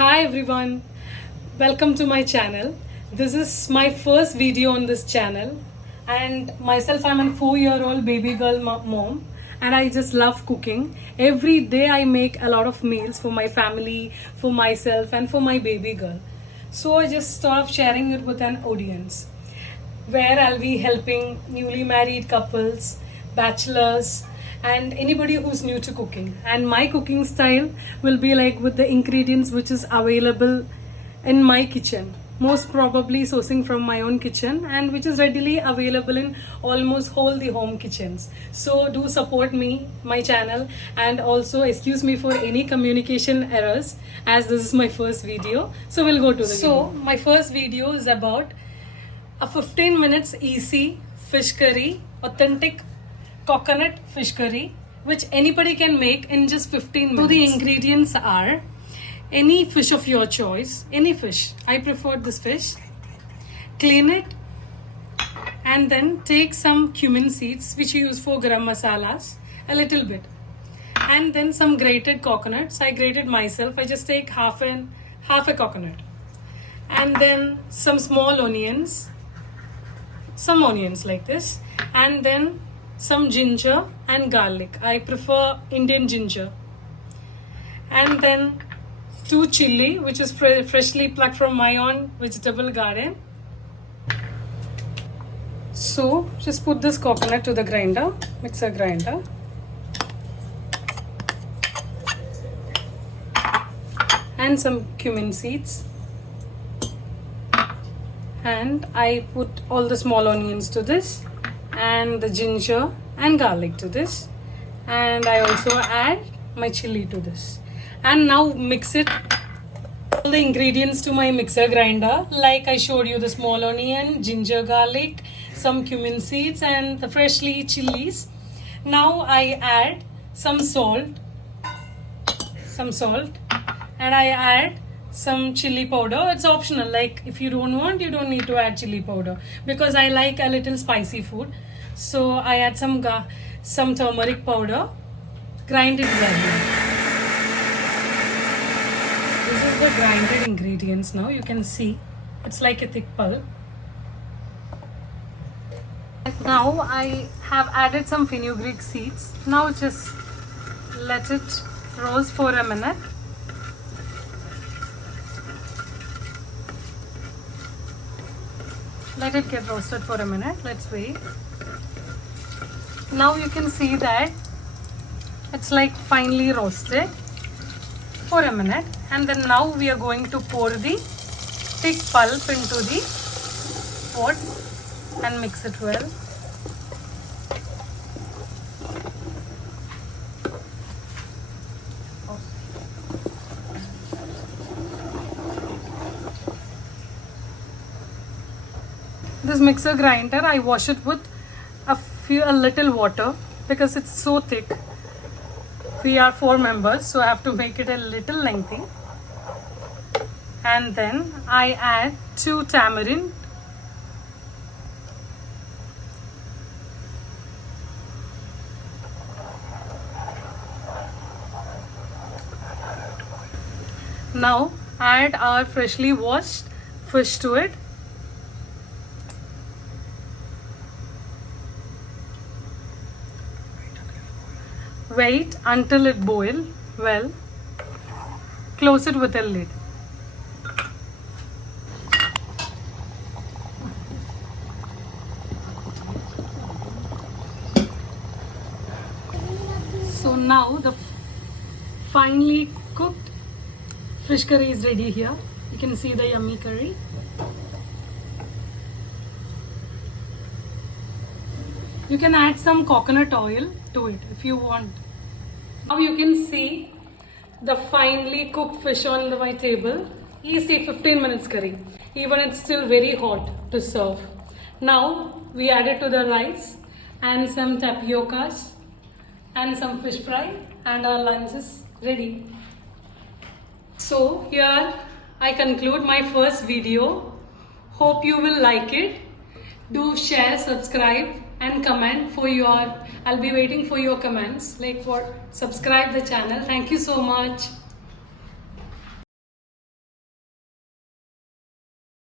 Hi everyone, welcome to my channel. This is my first video on this channel, and myself, I'm a 4-year-old baby girl mom, and I just love cooking. Every day I make a lot of meals for my family, for myself, and for my baby girl. So I just thought of sharing it with an audience where I'll be helping newly married couples, bachelors, and anybody who's new to cooking. And my cooking style will be like with the ingredients which is available in my kitchen. Most probably sourcing from my own kitchen and which is readily available in almost all the home kitchens. So do support me, my channel, and also excuse me for any communication errors as this is my first video. So we'll go to the video. My first video is about a 15 minutes easy fish curry, authentic coconut fish curry, which anybody can make in just 15 minutes. So the ingredients are any fish of your choice, any fish. I prefer this fish. Clean it and then take some cumin seeds which you use for garam masalas, a little bit. And then some grated coconuts. I grated myself. I just take half a coconut. And then some small onions. Some onions like this, and then some ginger and garlic. I prefer Indian ginger. And then 2 chili, which is freshly plucked from my own vegetable garden. So just put this coconut to the grinder, mixer grinder. And some cumin seeds. And I put all the small onions to this and the ginger and garlic to this, and I also add my chili to this, and now mix it all the ingredients to my mixer grinder like I showed you: the small onion, ginger, garlic, some cumin seeds and the freshly chilies. Now I add some salt and I add some chili powder. It's optional, like if you don't want, you don't need to add chili powder, because I like a little spicy food. So I add some turmeric powder, grind it well. This is the grinded ingredients. Now you can see it's like a thick pulp. Now I have added some fenugreek seeds. Now just let it roast for a minute. Let it get roasted for a minute. Let's wait. Now you can see that it's like finely roasted for a minute, and then now we are going to pour the thick pulp into the pot and mix it well. This mixer grinder, I wash it with a little water because it's so thick. We are 4 members, so I have to make it a little lengthy. And then I add 2 tamarind. Now add our freshly washed fish to it. Wait until it boils well. Close it with a lid. So now the finely cooked fish curry is ready here. You can see the yummy curry. You can add some coconut oil to it if you want. Now you can see the finely cooked fish on my table. Easy 15 minutes curry. Even it's still very hot to serve. Now we add it to the rice and some tapiocas and some fish fry, and our lunch is ready. So here I conclude my first video. Hope you will like it. Do share, subscribe and comment for your, I'll be waiting for your comments, like for subscribe the channel. Thank you so much.